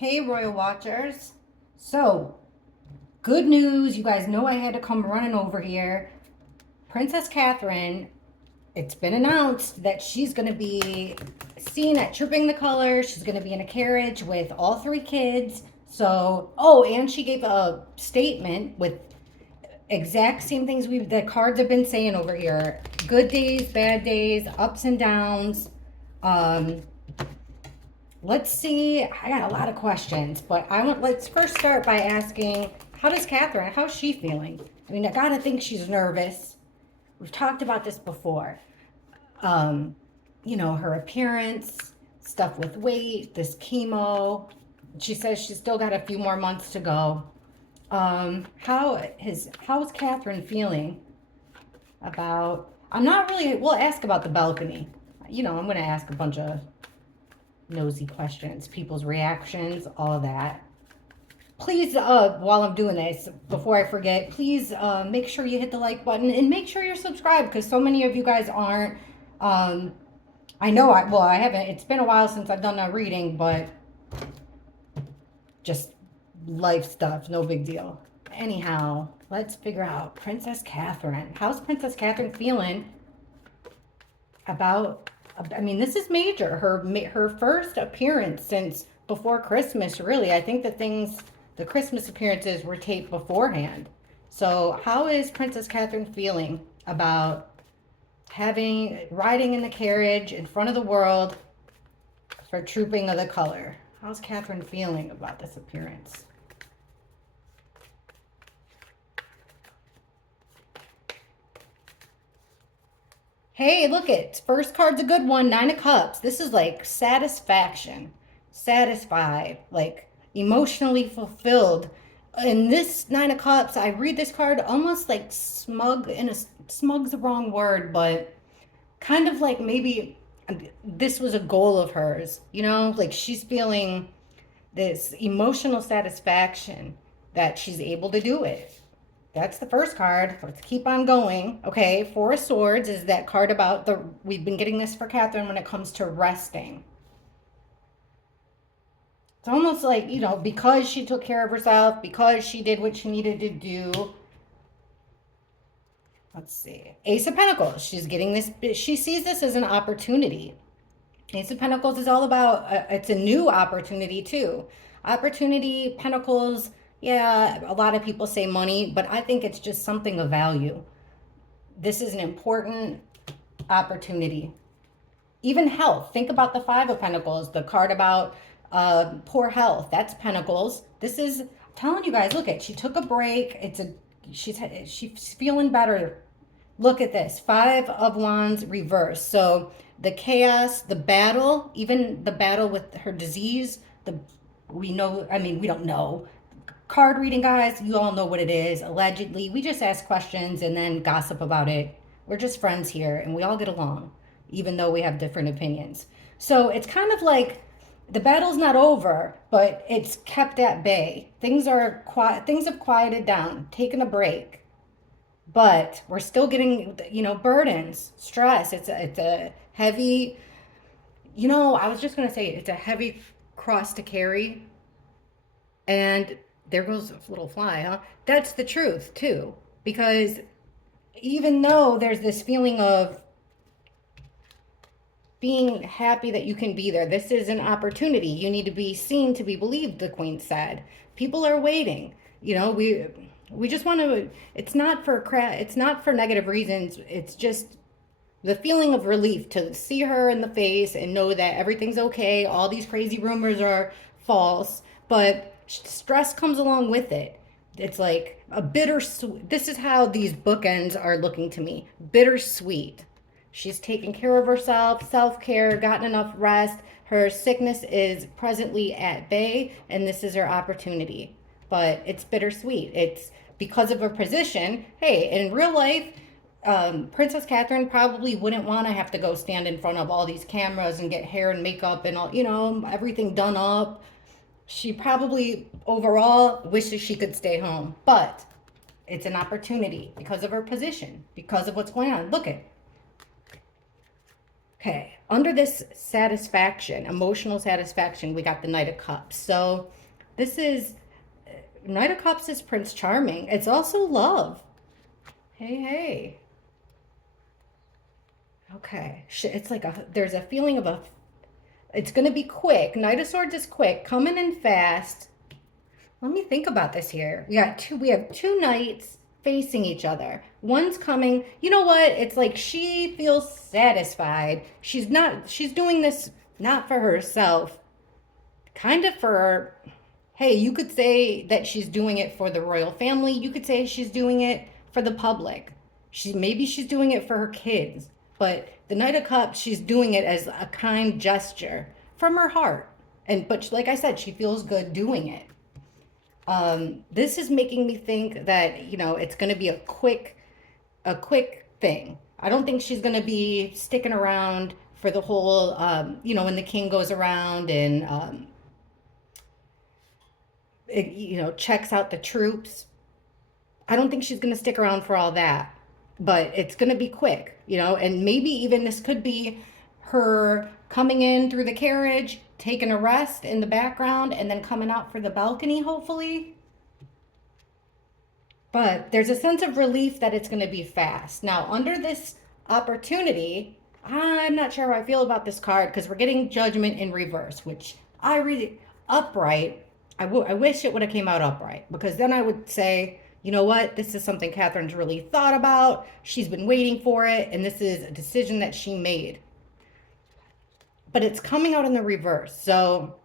Hey, Royal Watchers. So, good news. You guys know I had to come running over here. Princess Catherine, it's been announced that she's going to be seen at Trooping the Colors. She's going to be in a carriage with all three kids. So, oh, and she gave a statement with exact same things the cards have been saying over here. Good days, bad days, ups and downs. Um, Let's see. I got a lot of questions, but let's first start by asking, how's she feeling? I mean, I gotta think she's nervous. We've talked about this before. Um, her appearance, stuff with weight, this chemo. She says she's still got a few more months to go. How's Catherine feeling about, we'll ask about the balcony. I'm gonna ask a bunch of nosy questions, people's reactions, all of that. Please, while I'm doing this, before I forget, please make sure you hit the like button and make sure you're subscribed because so many of you guys aren't. Um, I haven't, it's been a while since I've done a reading, but just life stuff, no big deal. Anyhow, let's figure out Princess Catherine. How's Princess Catherine feeling about, I mean, this is major. Her first appearance since before Christmas, really. I think the Christmas appearances were taped beforehand. So, how is Princess Catherine feeling about riding in the carriage in front of the world for Trooping of the Color? How's Catherine feeling about this appearance? Hey, look it. First card's a good one. Nine of Cups. This is like satisfaction, satisfied, like emotionally fulfilled. In this Nine of Cups, I read this card almost like smug, smug's the wrong word, but kind of like maybe this was a goal of hers, like she's feeling this emotional satisfaction that she's able to do it. That's the first card. Let's keep on going. Okay, Four of Swords is that card about we've been getting this for Catherine when it comes to resting. It's almost like, because she took care of herself, because she did what she needed to do. Let's see. Ace of Pentacles. She's getting this, she sees this as an opportunity. Ace of Pentacles is all about, it's a new opportunity too. Opportunity, Pentacles, yeah, a lot of people say money, but I think it's just something of value. This is an important opportunity. Even health. Think about the Five of Pentacles, the card about poor health. That's Pentacles. This is, I'm telling you guys, look at, she took a break. She's feeling better. Look at this, Five of Wands reverse. So the chaos, the battle, even the battle with her disease, we don't know. Card reading, guys, you all know what it is. Allegedly, we just ask questions and then gossip about it. We're just friends here and we all get along, even though we have different opinions. So it's kind of like the battle's not over, but it's kept at bay. Things have quieted down, taken a break, but we're still getting, burdens, stress. It's a heavy, I was just going to say it's a heavy cross to carry. And there goes a little fly, huh? That's the truth, too. Because even though there's this feeling of being happy that you can be there, this is an opportunity. You need to be seen to be believed, the Queen said. People are waiting. We just want to, it's not for negative reasons. It's just the feeling of relief to see her in the face and know that everything's okay. All these crazy rumors are false, but stress comes along with it. It's like a bittersweet. This is how these bookends are looking to me. Bittersweet. She's taken care of herself, self-care, gotten enough rest. Her sickness is presently at bay, and this is her opportunity. But it's bittersweet. It's because of her position. Hey, in real life, Princess Catherine probably wouldn't want to have to go stand in front of all these cameras and get hair and makeup and all, everything done up. She probably overall wishes she could stay home, but it's an opportunity because of her position, because of what's going on. Look at Okay, under this satisfaction, emotional satisfaction, we got the Knight of Cups. So this is Knight of Cups is Prince Charming. It's also love. Hey, hey. Okay. It's like there's a feeling of it's going to be quick. Knight of Swords is quick, coming in fast. Let me think about this here. We have two knights facing each other. One's coming. You know what? It's like she feels satisfied. She's doing this not for herself, kind of for, hey, you could say that she's doing it for the royal family. You could say she's doing it for the public. Maybe she's doing it for her kids. But the Knight of Cups, she's doing it as a kind gesture from her heart. But like I said, she feels good doing it. This is making me think that, it's going to be a quick thing. I don't think she's going to be sticking around for the whole, when the king goes around and, checks out the troops. I don't think she's going to stick around for all that, but it's going to be quick, and maybe even this could be her coming in through the carriage, taking a rest in the background, and then coming out for the balcony, hopefully. But there's a sense of relief that it's going to be fast. Now, under this opportunity, I'm not sure how I feel about this card because we're getting Judgment in reverse, which I really upright. I wish it would have came out upright because then I would say, you know what, this is something Catherine's really thought about. She's been waiting for it, and this is a decision that she made. But it's coming out in the reverse. So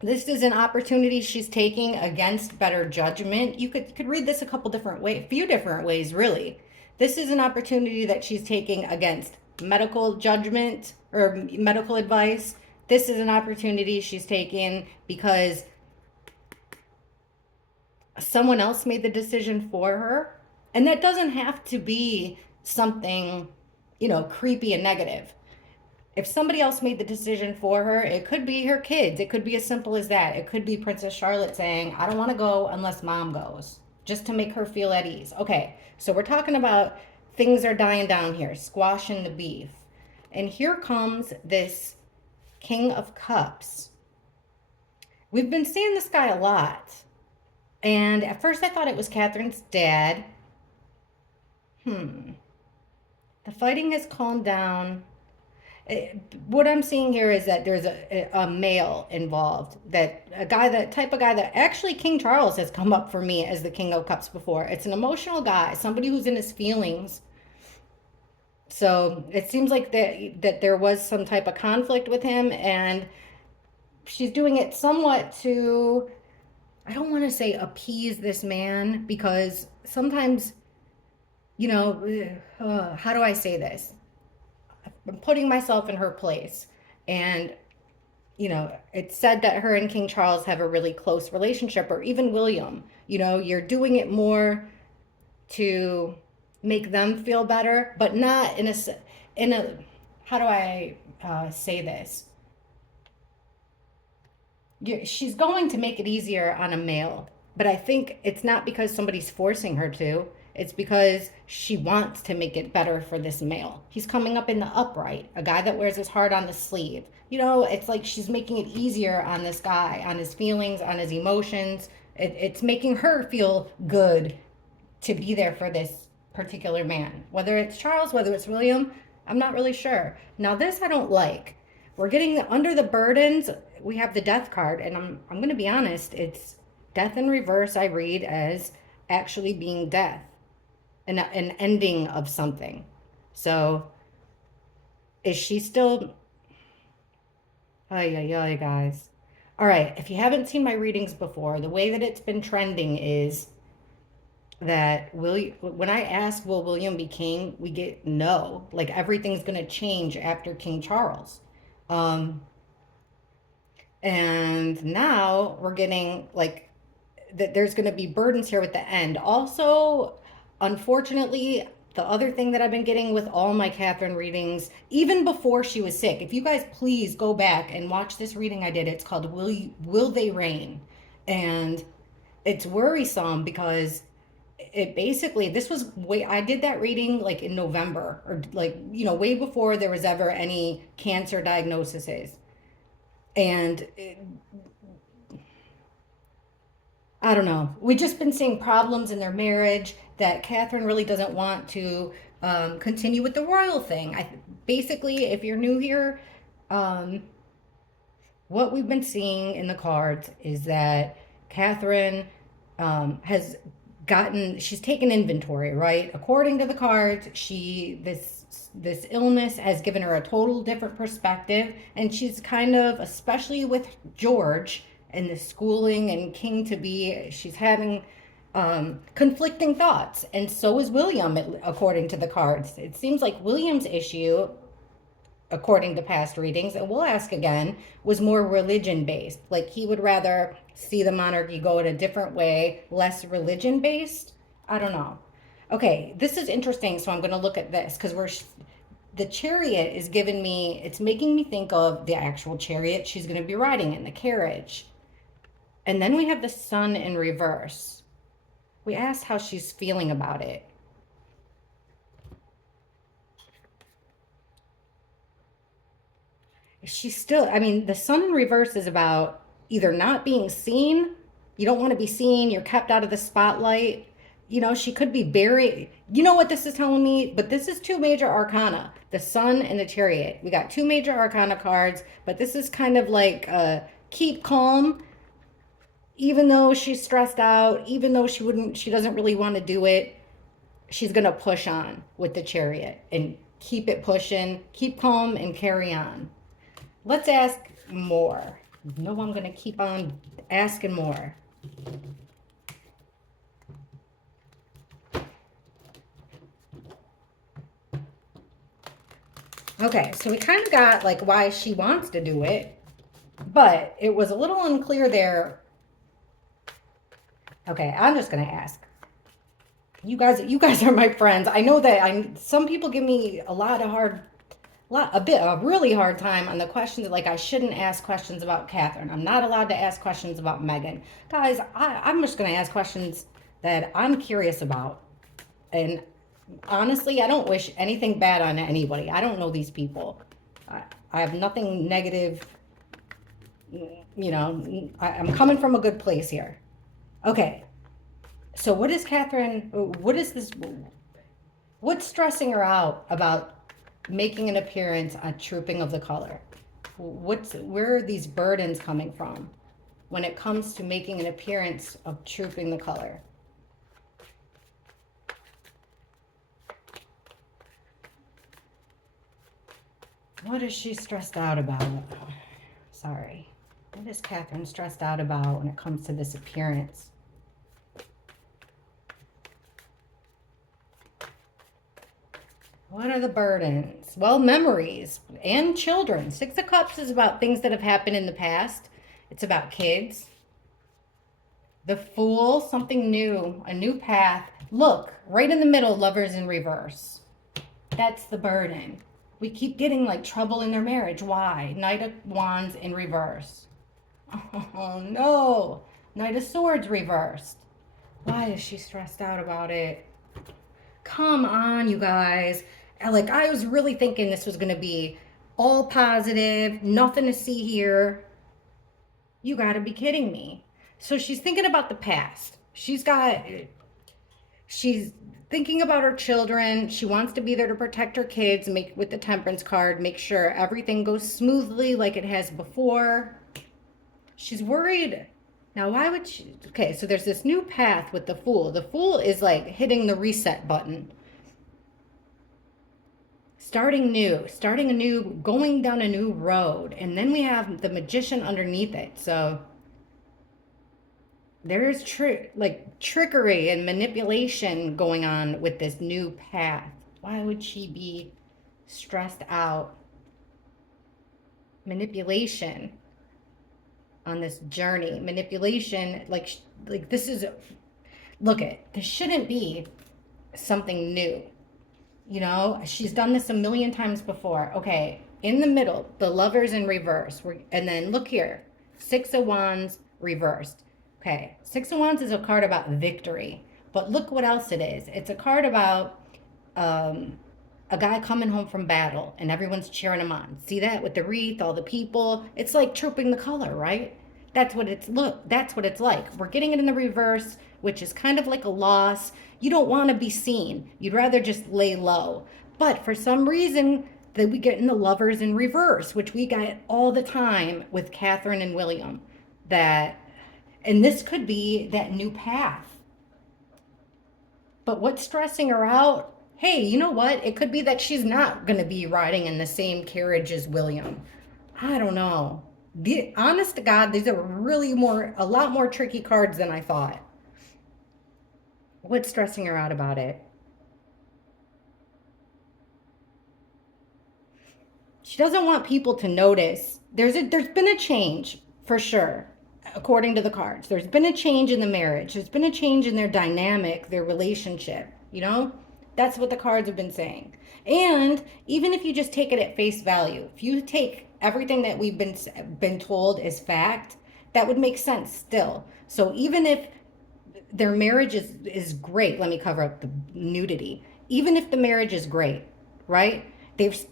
this is an opportunity she's taking against better judgment. You could read this a couple different ways, a few different ways, really. This is an opportunity that she's taking against medical judgment or medical advice. This is an opportunity she's taking because someone else made the decision for her. And that doesn't have to be something, creepy and negative. If somebody else made the decision for her, it could be her kids. It could be as simple as that. It could be Princess Charlotte saying, I don't want to go unless mom goes, just to make her feel at ease. Okay, so we're talking about things are dying down here, squashing the beef. And here comes this King of Cups. We've been seeing this guy a lot. And at first I thought it was Catherine's dad. The fighting has calmed down. What I'm seeing here is that there's a male involved, that type of guy that actually King Charles has come up for me as the King of Cups before. It's an emotional guy, somebody who's in his feelings. So it seems like that there was some type of conflict with him, and she's doing it somewhat to, I don't want to say appease this man, because sometimes, how do I say this? I'm putting myself in her place. And, it's said that her and King Charles have a really close relationship, or even William. You're doing it more to make them feel better, but not in a, how do I say this? She's going to make it easier on a male, but I think it's not because somebody's forcing her to. It's because she wants to make it better for this male. He's coming up in the upright, a guy that wears his heart on the sleeve. It's like she's making it easier on this guy, on his feelings, on his emotions. It's making her feel good to be there for this particular man. Whether it's Charles, whether it's William, I'm not really sure. Now, this I don't like. We're getting under the burdens. We have the death card, and I'm going to be honest. It's death in reverse. I read as actually being death. An ending of something. So is she still, ay, guys. All right, if you haven't seen my readings before, the way that it's been trending is that when I ask will William be king, we get no, like everything's going to change after King Charles. And now we're getting like that there's going to be burdens here with the end. Also, unfortunately, the other thing that I've been getting with all my Catherine readings, even before she was sick, if you guys please go back and watch this reading I did, it's called Will They Reign? And it's worrisome because it basically, this was way, I did that reading like in November, or like, way before there was ever any cancer diagnoses. And I don't know. We've just been seeing problems in their marriage that Catherine really doesn't want to continue with the royal thing. Basically, if you're new here, um, what we've been seeing in the cards is that Catherine has she's taken inventory, right? According to the cards, this illness has given her a total different perspective, and she's kind of, especially with George and the schooling and king to be, she's having conflicting thoughts, and so is William, according to the cards. It seems like William's issue, according to past readings, and we'll ask again, was more religion based. Like he would rather see the monarchy go in a different way, less religion based. I don't know. Okay, this is interesting. So I'm going to look at this because the chariot is giving me, it's making me think of the actual chariot she's going to be riding in, the carriage. And then we have the sun in reverse. We asked how she's feeling about it. She's still, I mean, the sun in reverse is about either not being seen, you don't want to be seen, you're kept out of the spotlight. She could be buried. You know what this is telling me? But this is two major arcana, the sun and the chariot. We got two major arcana cards, but this is kind of like keep calm, even though she's stressed out, even though she doesn't really want to do it. She's going to push on with the chariot and keep it pushing, keep calm and carry on. Let's ask more. No, I'm going to keep on asking more. Okay, so we kind of got like why she wants to do it, but it was a little unclear there. Okay, I'm just going to ask. You guys are my friends. I know that some people give me a really hard time on the questions. Like I shouldn't ask questions about Catherine. I'm not allowed to ask questions about Meghan. Guys, I'm just going to ask questions that I'm curious about. And honestly, I don't wish anything bad on anybody. I don't know these people. I have nothing negative. I'm coming from a good place here. Okay. So what is Catherine, what is this, what's stressing her out about making an appearance on Trooping of the Color? Where are these burdens coming from when it comes to making an appearance of Trooping the Color? What is she stressed out about? Sorry. What is Catherine stressed out about when it comes to this appearance? What are the burdens? Well, memories and children. Six of Cups is about things that have happened in the past. It's about kids. The Fool, something new, a new path. Look, right in the middle, Lovers in reverse. That's the burden. We keep getting like trouble in their marriage. Why? Knight of Wands in reverse. Oh no. Knight of Swords reversed. Why is she stressed out about it? Come on, you guys. Like, I was really thinking this was going to be all positive, nothing to see here. You got to be kidding me. So she's thinking about the past. She's thinking about her children. She wants to be there to protect her kids, with the Temperance card, make sure everything goes smoothly like it has before. She's worried. Now, why would she? Okay, so there's this new path with the Fool. The Fool is like hitting the reset button. Starting new, going down a new road. And then we have the Magician underneath it. So there's trickery and manipulation going on with this new path. Why would she be stressed out? Manipulation on this journey. Manipulation, like this is, this shouldn't be something new. She's done this a million times before. Okay, in the middle, the Lovers in reverse. And then look here, Six of Wands reversed. Okay, Six of Wands is a card about victory. But look what else it is. It's a card about um, a guy coming home from battle and everyone's cheering him on. See that with the wreath, all the people? It's like trooping the color, right? That's what it's like. We're getting it in the reverse, which is kind of like a loss. You don't want to be seen. You'd rather just lay low. But for some reason, that we get in the lovers in reverse, which we get all the time with Catherine and William. That and this could be that new path. But what's stressing her out? Hey, you know what? It could be that she's not going to be riding in the same carriage as William. I don't know. Honest to God, these are a lot more tricky cards than I thought. What's stressing her out about it? She doesn't want people to notice. There's been a change for sure, according to the cards. There's been a change in the marriage. There's been a change in their dynamic, their relationship. You know, that's what the cards have been saying. And even if you just take it at face value, if you take everything that we've been told as fact, that would make sense still. So even if their marriage is great, let me cover up the nudity. Even if the marriage is great, right?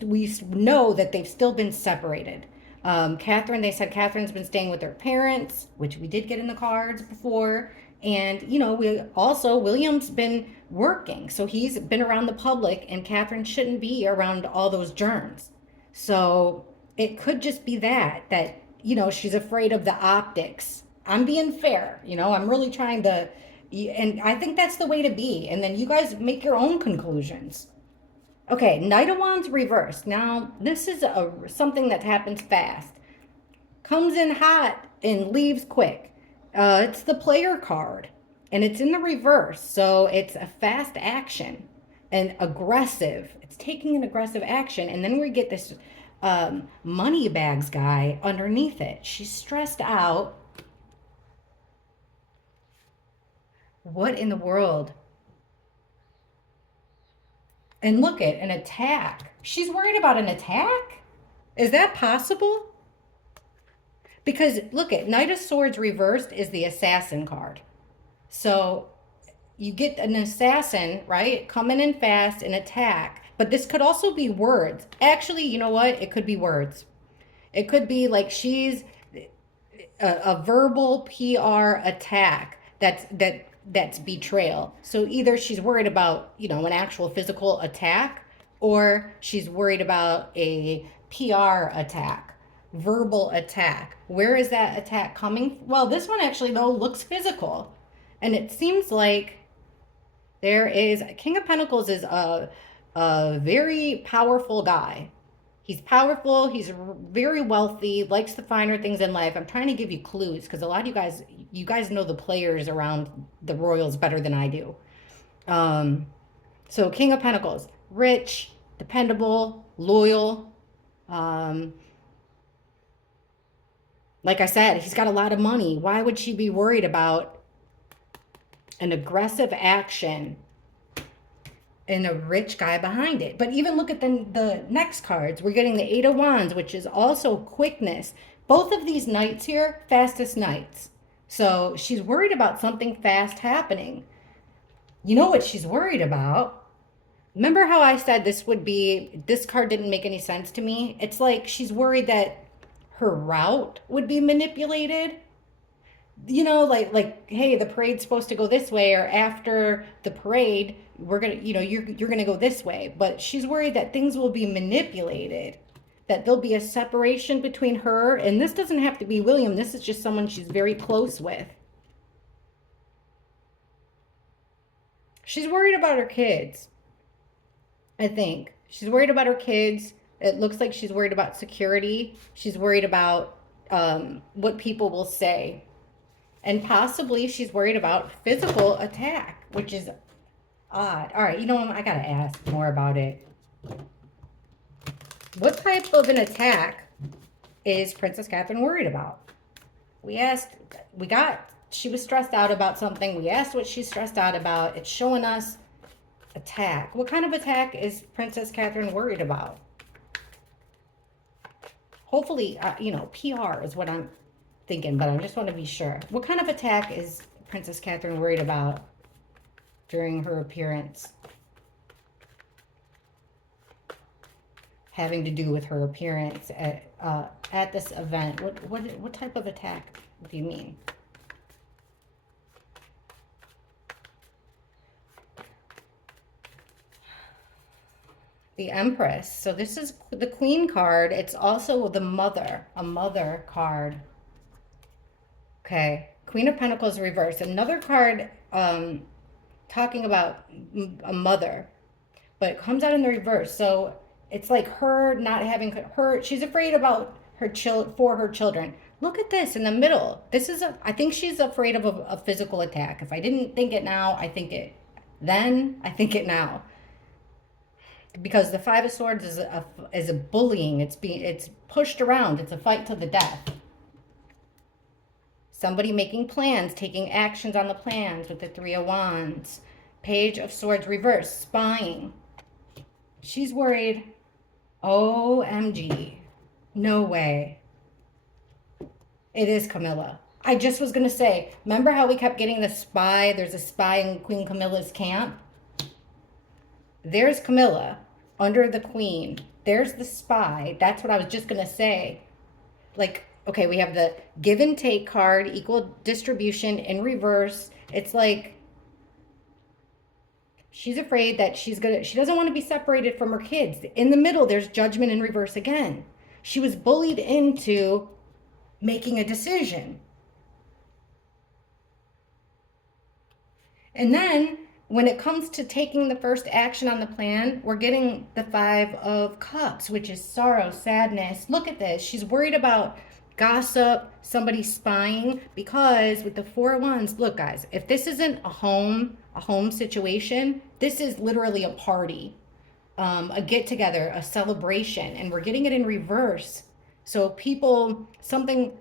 We know that they've still been separated. Catherine, they said Catherine's been staying with her parents, which we did get in the cards before. And, you know, William's been working. So he's been around the public, and Catherine shouldn't be around all those germs. So it could just be that, you know, she's afraid of the optics. I'm being fair, you know, I'm really trying to, and I think that's the way to be. And then you guys make your own conclusions. Okay, Knight of Wands reversed. Now, this is something that happens fast. Comes in hot and leaves quick. It's the player card, and it's in the reverse. So it's a fast action and aggressive. It's taking an aggressive action. And then we get this money bags guy underneath it. She's stressed out. What in the world? And look at an attack. She's worried about an attack? Is that possible? Because look at Knight of Swords reversed is the assassin card. So you get an assassin, right? Coming in fast and attack. But this could also be words. Actually, you know what? It could be words. It could be like she's a verbal PR attack that's betrayal. So either she's worried about, you know, an actual physical attack, or she's worried about a PR attack, verbal attack. Where is that attack coming? Well, this one actually though looks physical. And it seems like there is King of Pentacles is a very powerful guy. He's powerful. He's very wealthy, likes the finer things in life. I'm trying to give you clues because a lot of you guys know the players around the royals better than I do. So King of Pentacles, rich, dependable, loyal. Like I said, he's got a lot of money. Why would she be worried about an aggressive action and a rich guy behind it? But even look at the next cards. We're getting the Eight of Wands, which is also quickness. Both of these knights here, fastest knights. So she's worried about something fast happening. You know what she's worried about? Remember how I said this card didn't make any sense to me? It's like she's worried that her route would be manipulated. You know, like hey, the parade's supposed to go this way, or after the parade we're gonna, you know, you're gonna go this way. But she's worried that things will be manipulated, that there'll be a separation between her, and this doesn't have to be William. This is just someone she's very close with. She's worried about her kids. I think she's worried about her kids. It looks like she's worried about security. She's worried about what people will say. And possibly she's worried about physical attack, which is odd. All right, you know what? I got to ask more about it. What type of an attack is Princess Catherine worried about? She was stressed out about something. We asked what she's stressed out about. It's showing us attack. What kind of attack is Princess Catherine worried about? Hopefully, you know, PR is what I'm thinking, but I just want to be sure. What kind of attack is Princess Catherine worried about? during her appearance. Having to do with her appearance at this event. What type of attack do you mean? The Empress. So this is the Queen card. It's also the Mother, a Mother card. Okay, Queen of Pentacles reversed. Another card talking about a mother, but it comes out in the reverse. So it's like her not having her. She's afraid about her for her children. Look at this in the middle. This is I think she's afraid of a physical attack. If I didn't think it now, I think it then. I think it now. Because the Five of Swords is a bullying. It's pushed around. It's a fight to the death. Somebody making plans, taking actions on the plans with the Three of Wands. Page of Swords reversed, spying. She's worried. OMG. No way. It is Camilla. I just was going to say, remember how we kept getting the spy? There's a spy in Queen Camilla's camp. There's Camilla under the Queen. There's the spy. That's what I was just going to say. Like, okay, we have the give and take card, equal distribution in reverse. It's like she's afraid that she doesn't want to be separated from her kids. In the middle, there's judgment in reverse again. She was bullied into making a decision. And then when it comes to taking the first action on the plan, we're getting the Five of Cups, which is sorrow, sadness. Look at this. She's worried about gossip, somebody spying, because with the Four of Wands, look guys, if this isn't a home situation, this is literally a party, a get together, a celebration, and we're getting it in reverse. So people, something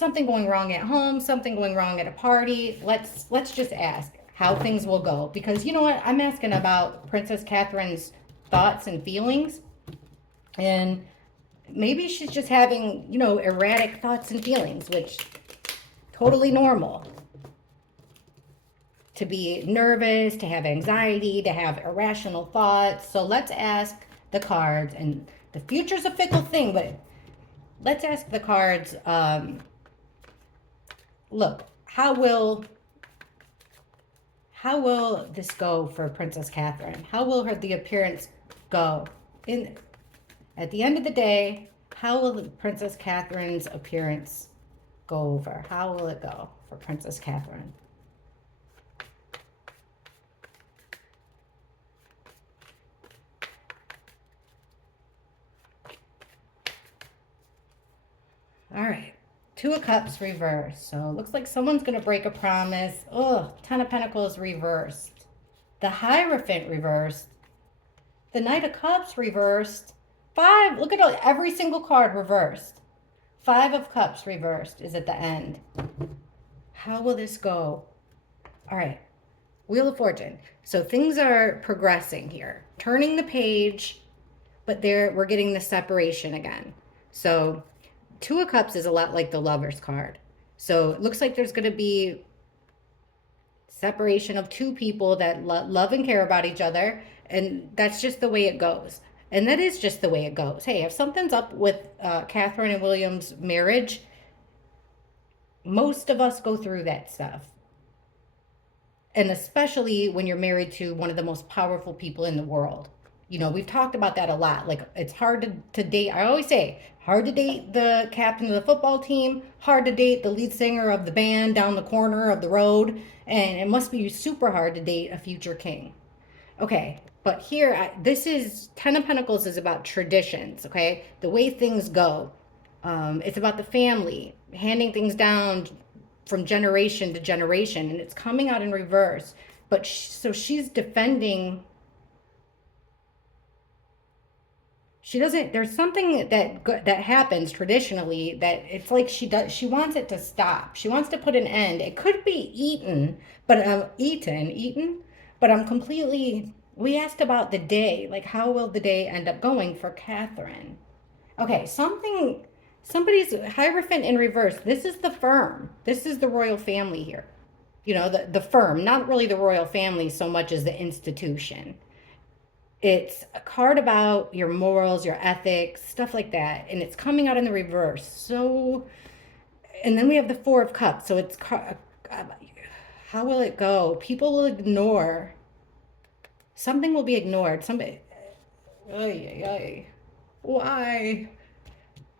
going wrong at home, something going wrong at a party. Let's just ask how things will go, because you know what, I'm asking about Princess Catherine's thoughts and feelings, and maybe she's just having, you know, erratic thoughts and feelings, which totally normal. To be nervous, to have anxiety, to have irrational thoughts. So let's ask the cards, and the future's a fickle thing, but let's ask the cards, look, how will this go for Princess Catherine? How will the appearance go? At the end of the day, how will Princess Catherine's appearance go over? How will it go for Princess Catherine? All right. Two of Cups reversed. So it looks like someone's going to break a promise. Oh, Ten of Pentacles reversed. The Hierophant reversed. The Knight of Cups reversed. Five. Look at every single card reversed. Five of Cups reversed is at the end. How will this go? All right. Wheel of Fortune. So things are progressing here. Turning the page, but we're getting the separation again. So Two of Cups is a lot like the Lover's card. So it looks like there's going to be separation of two people that love and care about each other. And that's just the way it goes. And that is just the way it goes. Hey, if something's up with Catherine and William's marriage, most of us go through that stuff. And especially when you're married to one of the most powerful people in the world. You know, we've talked about that a lot. Like, it's hard to date. I always say, hard to date the captain of the football team, hard to date the lead singer of the band down the corner of the road, and it must be super hard to date a future king. Okay, but here, this is, Ten of Pentacles is about traditions, okay? The way things go. It's about the family, handing things down from generation to generation, and it's coming out in reverse. But so she's defending. She doesn't, there's something that happens traditionally that it's like she wants it to stop. She wants to put an end. It could be eaten, but I'm completely, we asked about the day, like how will the day end up going for Catherine? Okay, somebody's Hierophant in reverse. This is the firm. This is the royal family here. You know, the firm, not really the royal family so much as the institution. It's a card about your morals, your ethics, stuff like that. And it's coming out in the reverse. So, and then we have the Four of Cups. So it's, how will it go? People will ignore. Something will be ignored. Somebody, ay, ay, ay. Why?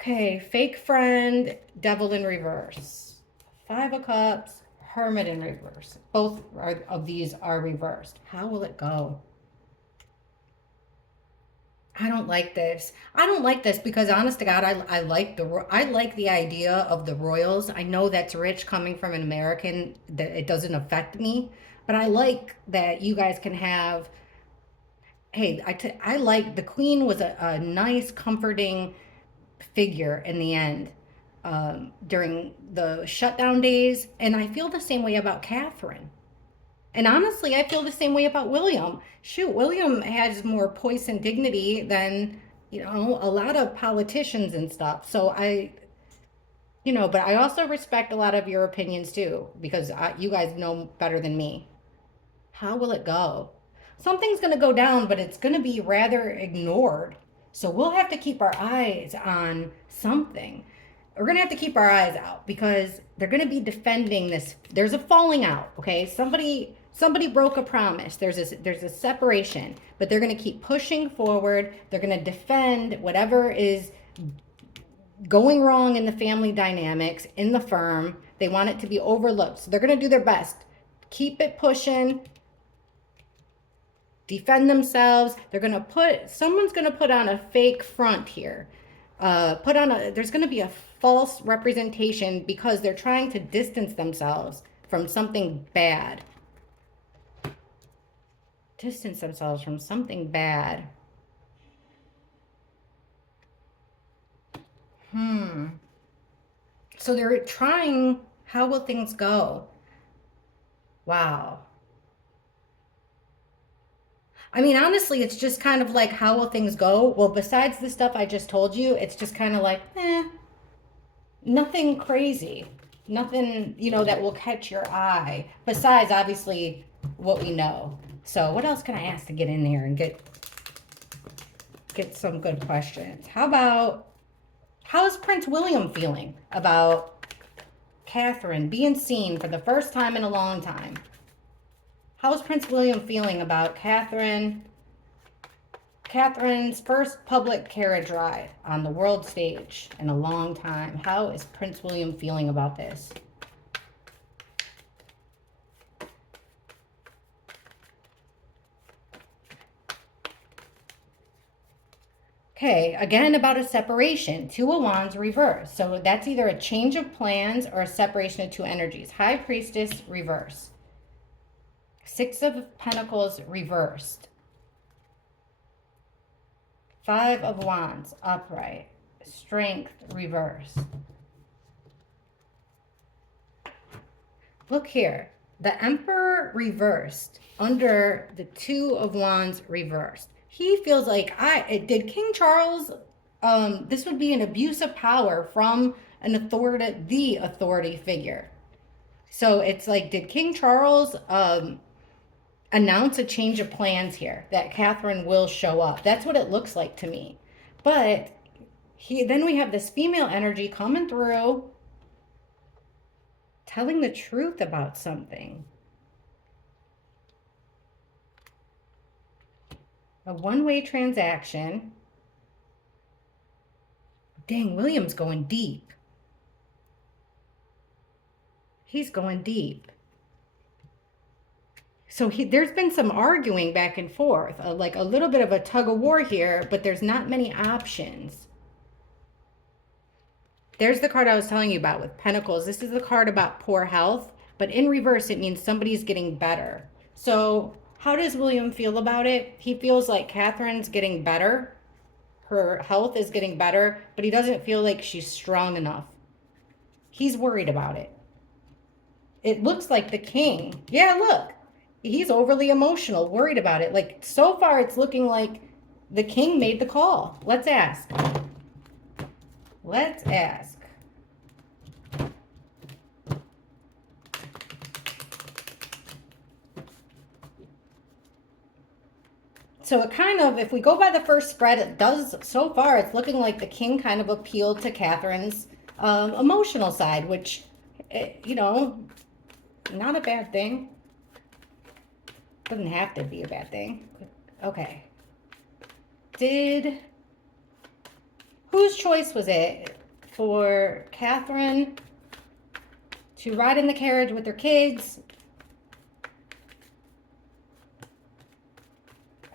Okay, fake friend, devil in reverse. Five of Cups, hermit in reverse. Both of these are reversed. How will it go? I don't like this. I don't like this because honest to God, I like the idea of the royals. I know that's rich coming from an American that it doesn't affect me, but I like that you guys can have. Hey, I like the queen was a nice, comforting figure in the end during the shutdown days, and I feel the same way about Catherine. And honestly, I feel the same way about William. Shoot, William has more poise and dignity than, a lot of politicians and stuff. So but I also respect a lot of your opinions too, because you guys know better than me. How will it go? Something's going to go down, but it's going to be rather ignored. So we'll have to keep our eyes on something. We're going to have to keep our eyes out because they're going to be defending this. There's a falling out, okay? Somebody broke a promise. There's a separation, but they're going to keep pushing forward. They're going to defend whatever is going wrong in the family dynamics in the firm. They want it to be overlooked. So they're going to do their best. Keep it pushing, defend themselves. Someone's going to put on a fake front here. There's going to be a false representation because they're trying to distance themselves from something bad. Distance themselves from something bad. So they're trying, how will things go? Wow. I mean, honestly, it's just kind of like, how will things go? Well, besides the stuff I just told you, it's just kind of like, nothing crazy. Nothing, that will catch your eye. Besides, obviously, what we know. So what else can I ask to get in there and get some good questions? How's Prince William feeling about Catherine being seen for the first time in a long time? How's Prince William feeling about Catherine's first public carriage ride on the world stage in a long time? How is Prince William feeling about this? Okay, again about a separation. Two of Wands reverse. So that's either a change of plans or a separation of two energies. High Priestess reverse. Six of Pentacles reversed. Five of Wands upright. Strength reverse. Look here. The Emperor reversed under the Two of Wands reversed. He feels like did King Charles, this would be an abuse of power from the authority figure. So it's like, did King Charles announce a change of plans here that Catherine will show up? That's what it looks like to me. But then we have this female energy coming through, telling the truth about something. A one-way transaction. Dang, William's going deep. He's going deep. So there's been some arguing back and forth, like a little bit of a tug of war here, but there's not many options. There's the card I was telling you about with Pentacles. This is the card about poor health, but in reverse, it means somebody's getting better. So how does William feel about it? He feels like Catherine's getting better. Her health is getting better, but he doesn't feel like she's strong enough. He's worried about it. It looks like the king. Yeah, look. He's overly emotional, worried about it. Like, so far, it's looking like the king made the call. Let's ask. Let's ask. So it kind of, if we go by the first spread, it does, so far, it's looking like the king kind of appealed to Catherine's emotional side, which, you know, not a bad thing. Doesn't have to be a bad thing. Okay. Whose choice was it for Catherine to ride in the carriage with her kids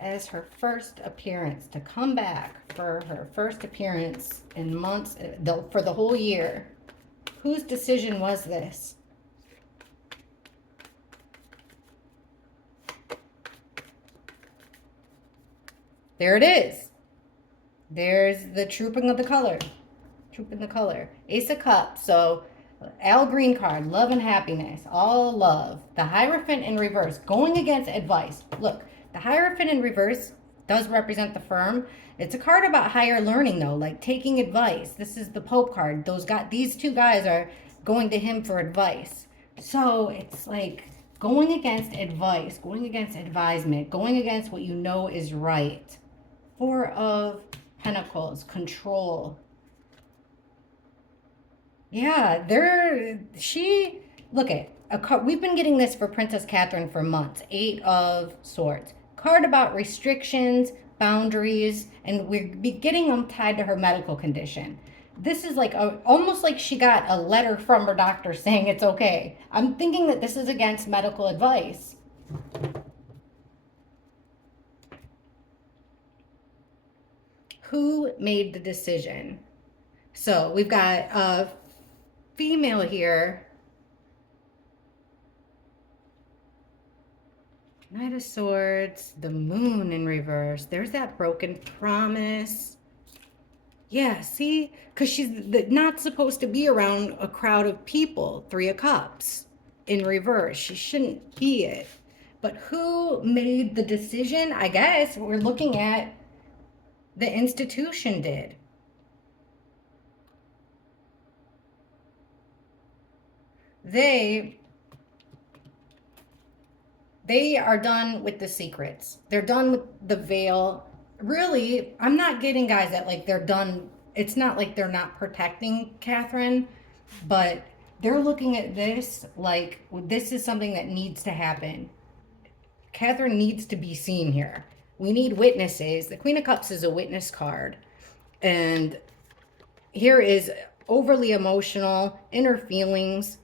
as her first appearance, to come back for her first appearance in months, for the whole year? Whose decision was this? There it is. There's the trooping of the color. Trooping the color. Ace of Cups. So Al Green card, love and happiness, all love. The Hierophant in reverse, going against advice. Look, the Hierophant in reverse does represent the firm. It's a card about higher learning though, like taking advice. This is the Pope card. These two guys are going to him for advice. So it's like going against advice, going against advisement, going against what you know is right. Four of Pentacles, control. Yeah, look at we've been getting this for Princess Catherine for months. Eight of Swords. Card about restrictions, boundaries, and we're getting them tied to her medical condition. This is like almost like she got a letter from her doctor saying it's okay. I'm thinking that this is against medical advice. Who made the decision? So we've got a female here. Knight of Swords, the Moon in reverse. There's that broken promise. Yeah, see? Because she's not supposed to be around a crowd of people. Three of Cups in reverse. She shouldn't be it. But who made the decision? I guess we're looking at the institution did. They are done with the secrets. They're done with the veil. Really, I'm not getting, guys, that like they're done. It's not like they're not protecting Catherine, but they're looking at this like this is something that needs to happen. Catherine needs to be seen here. We need witnesses. The Queen of Cups is a witness card. And here is overly emotional, inner feelings.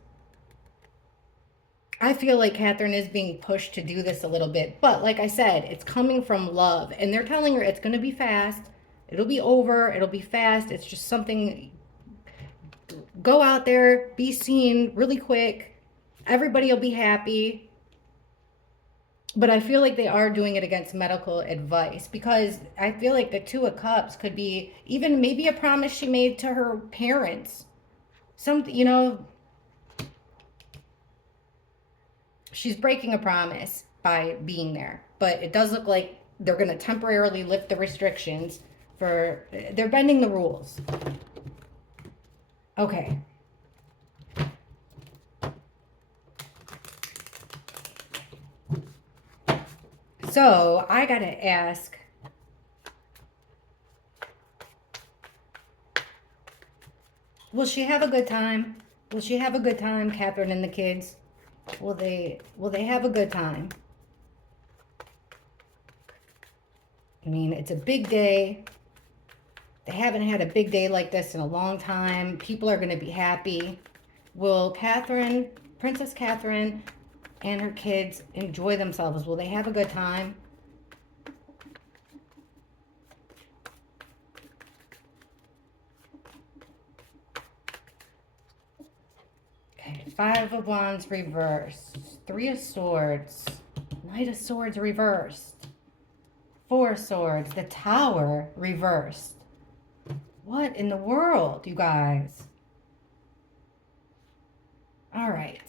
I feel like Catherine is being pushed to do this a little bit. But like I said, it's coming from love. And they're telling her it's going to be fast. It'll be over. It'll be fast. It's just something. Go out there. Be seen really quick. Everybody will be happy. But I feel like they are doing it against medical advice because I feel like the Two of Cups could be even maybe a promise she made to her parents. Something, you know, she's breaking a promise by being there. But it does look like they're going to temporarily lift the restrictions they're bending the rules. Okay. So I gotta ask, will she have a good time? Will she have a good time, Catherine and the kids? Will they have a good time? I mean, it's a big day. They haven't had a big day like this in a long time. People are going to be happy. Will Princess Catherine and her kids enjoy themselves? Will they have a good time? Okay, Five of Wands reversed. Three of Swords. Knight of Swords reversed. Four of Swords. The Tower reversed. What in the world, you guys? All right.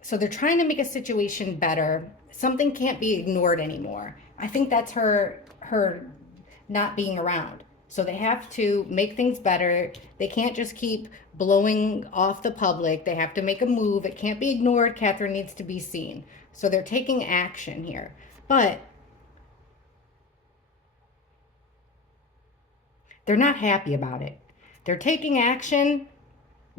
So they're trying to make a situation better. Something can't be ignored anymore. I think that's her not being around. So they have to make things better. They can't just keep blowing off the public. They have to make a move. It can't be ignored. Catherine needs to be seen. So they're taking action here. But They're not happy about it. They're taking action,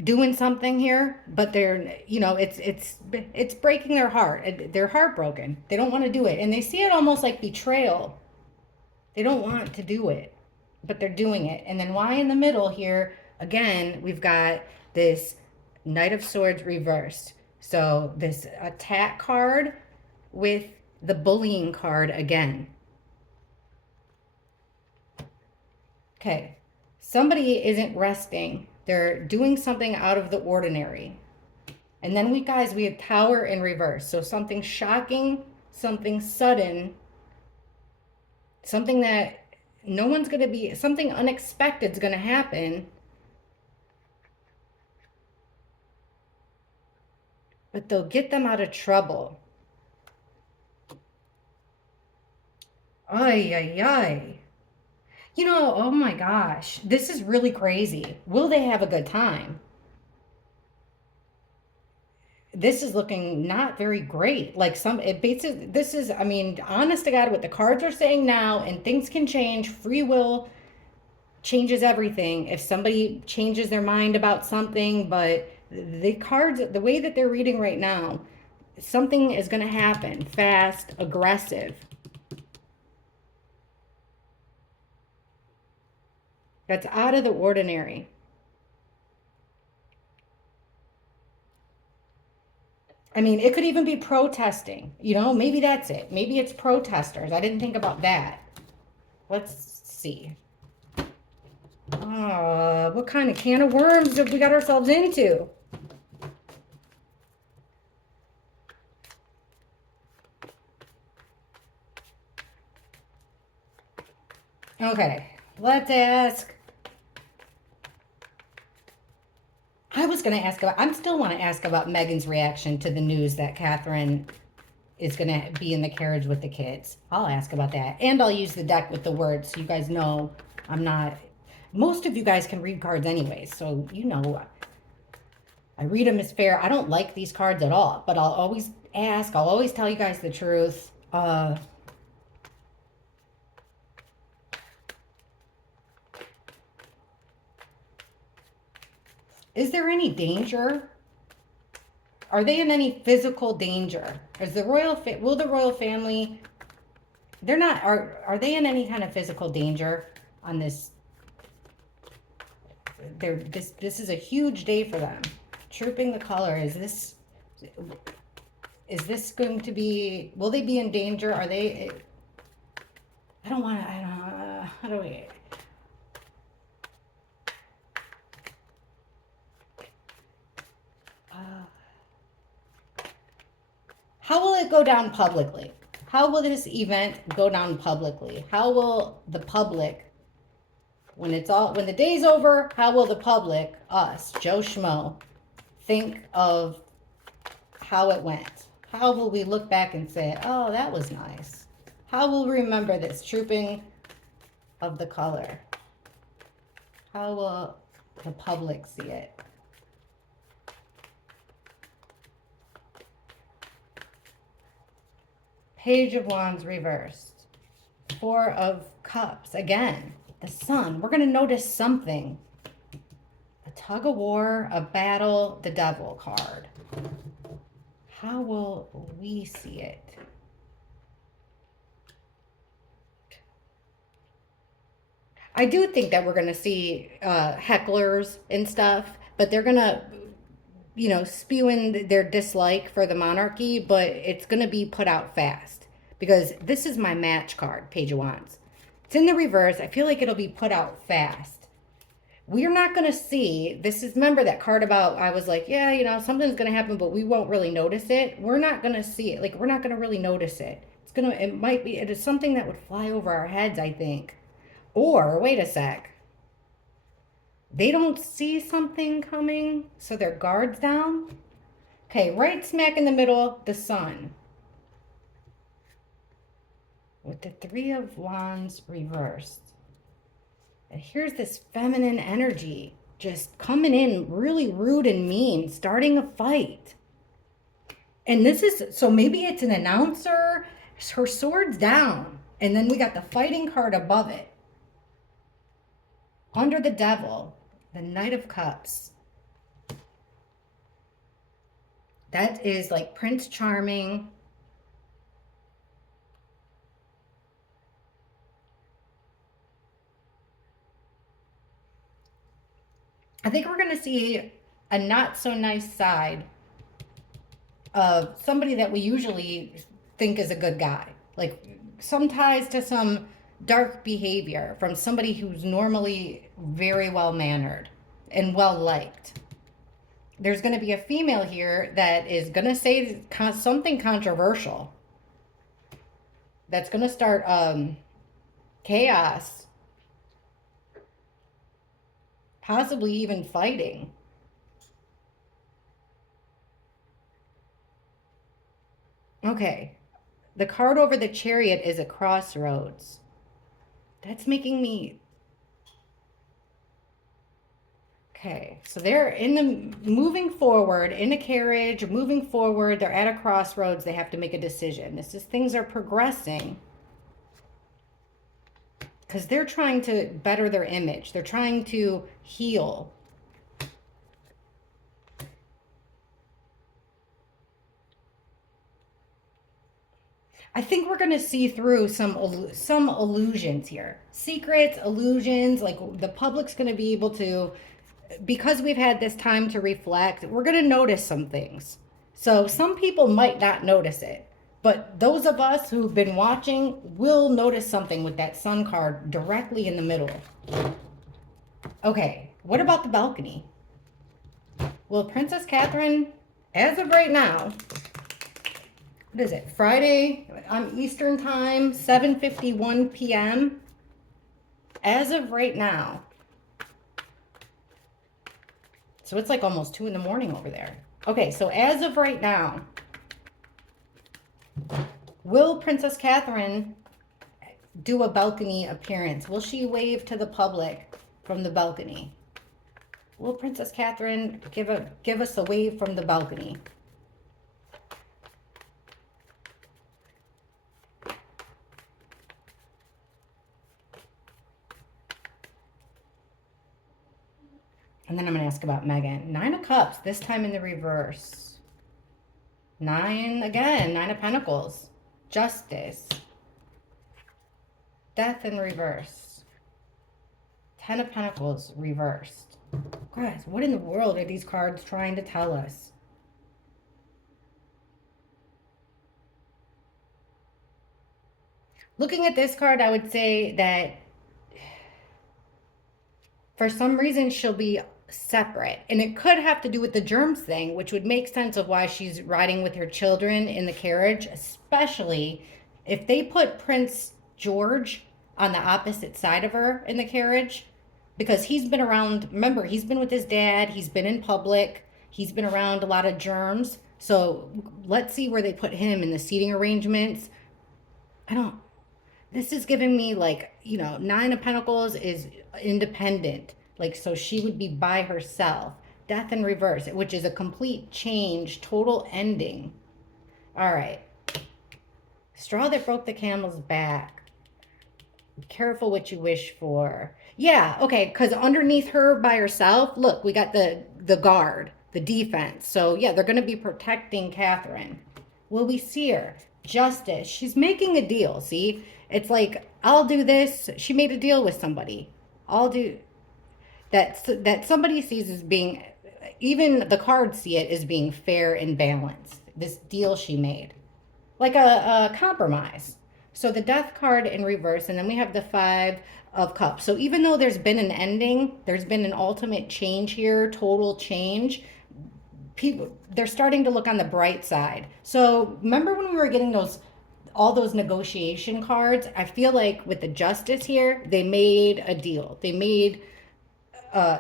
doing something here, but they're, it's breaking their heart. They're heartbroken. They don't want to do it, and they see it almost like betrayal. They don't want to do it, but they're doing it. And then why in the middle here, again, we've got this Knight of Swords reversed. So this attack card with the bullying card again. Okay, somebody isn't resting. They're doing something out of the ordinary. And then we have Tower in reverse. So something shocking, something sudden, something that no one's going to be, something unexpected is going to happen. But they'll get them out of trouble. Ay, ay, ay. Oh my gosh, this is really crazy. Will they have a good time? This is looking not very great. Like this is, I mean, honest to God, what the cards are saying now, and things can change. Free will changes everything. If somebody changes their mind about something, but the cards, the way that they're reading right now, something is going to happen fast, aggressive. That's out of the ordinary. I mean, it could even be protesting. Maybe that's it. Maybe it's protesters. I didn't think about that. Let's see. What kind of can of worms have we got ourselves into? Okay, let's ask. I still want to ask about Megan's reaction to the news that Catherine is going to be in the carriage with the kids. I'll ask about that. And I'll use the deck with the words so you guys know I'm not, most of you guys can read cards anyways. So, I read them as fair. I don't like these cards at all, but I'll always ask. I'll always tell you guys the truth. Is there any danger? Are they in any physical danger? Will the royal family, they're not, are they in any kind of physical danger on this? This is a huge day for them. Trooping the color, is this going to be, will they be in danger? Are they, I don't, how do we, how will it go down publicly? How will this event go down publicly? How will the public, when the day's over, how will the public, us, Joe Schmo, think of how it went? How will we look back and say, oh, that was nice? How will we remember this trooping of the color? How will the public see it? Page of Wands reversed. Four of Cups. Again, the Sun. We're going to notice something. A tug of war, a battle, the Devil card. How will we see it? I do think that we're going to see hecklers and stuff, but they're going to, spewing their dislike for the monarchy, but it's going to be put out fast because this is my match card, Page of Wands. It's in the reverse. I feel like it'll be put out fast. We're not going to see, remember that card about, I was like, yeah, something's going to happen, but we won't really notice it. We're not going to see it. Like, we're not going to really notice it. It is something that would fly over our heads, I think. Or, wait a sec. They don't see something coming, so their guard's down. Okay, right smack in the middle, the Sun. With the Three of Wands reversed. And here's this feminine energy just coming in really rude and mean, starting a fight. And so maybe it's an announcer, her sword's down, and then we got the fighting card above it. Under the devil, the Knight of Cups. That is like Prince Charming. I think we're going to see a not so nice side of somebody that we usually think is a good guy. Like some ties to some dark behavior from somebody who's normally very well mannered and well liked. There's going to be a female here that is going to say something controversial that's going to start chaos, possibly even fighting. Okay, the card over the Chariot is a crossroads. That's making me. Okay, so they're in the moving forward in a carriage, moving forward. They're at a crossroads. They have to make a decision. This is things are progressing because they're trying to better their image. They're trying to heal. I think we're going to see through some illusions here. Secrets, illusions, like the public's going to be able to, because we've had this time to reflect, we're going to notice some things. So some people might not notice it, but those of us who've been watching will notice something with that sun card directly in the middle. Okay, what about the balcony? Well, Princess Catherine, as of right now, what is it? Friday on Eastern time, 7:51 p.m. As of right now. So it's like almost 2 in the morning over there. Okay, so as of right now, will Princess Catherine do a balcony appearance? Will she wave to the public from the balcony? Will Princess Catherine give us a wave from the balcony? And then I'm going to ask about Megan. 9 of Cups, this time in the reverse. 9 again, 9 of Pentacles. Justice. Death in reverse. 10 of Pentacles reversed. Guys, what in the world are these cards trying to tell us? Looking at this card, I would say that for some reason she'll be separate. And it could have to do with the germs thing, which would make sense of why she's riding with her children in the carriage, especially if they put Prince George on the opposite side of her in the carriage, because he's been around, remember, he's been with his dad, he's been in public, he's been around a lot of germs. So let's see where they put him in the seating arrangements. I don't, this is giving me like, 9 of Pentacles is independent. Like, so she would be by herself. Death in reverse, which is a complete change, total ending. All right. Straw that broke the camel's back. Be careful what you wish for. Yeah, okay, because underneath her by herself, look, we got the guard, the defense. So yeah, they're going to be protecting Catherine. Will we see her? Justice. She's making a deal, see? It's like, I'll do this. She made a deal with somebody. I'll do that somebody sees as being, even the cards see it as being fair and balanced. This deal she made. Like a compromise. So the death card in reverse, and then we have the 5 of Cups. So even though there's been an ending, there's been an ultimate change here, total change, people, they're starting to look on the bright side. So remember when we were getting all those negotiation cards? I feel like with the justice here, they made a deal. They made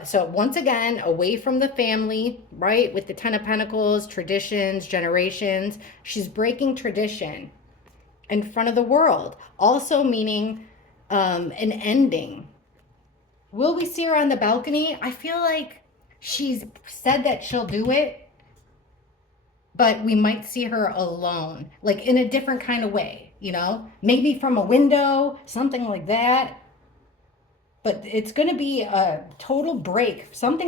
so once again, away from the family, right? With the 10 of Pentacles, traditions, generations, she's breaking tradition in front of the world. Also meaning an ending. Will we see her on the balcony? I feel like she's said that she'll do it, but we might see her alone, like in a different kind of way, maybe from a window, something like that. but it's going to be a total break. Something's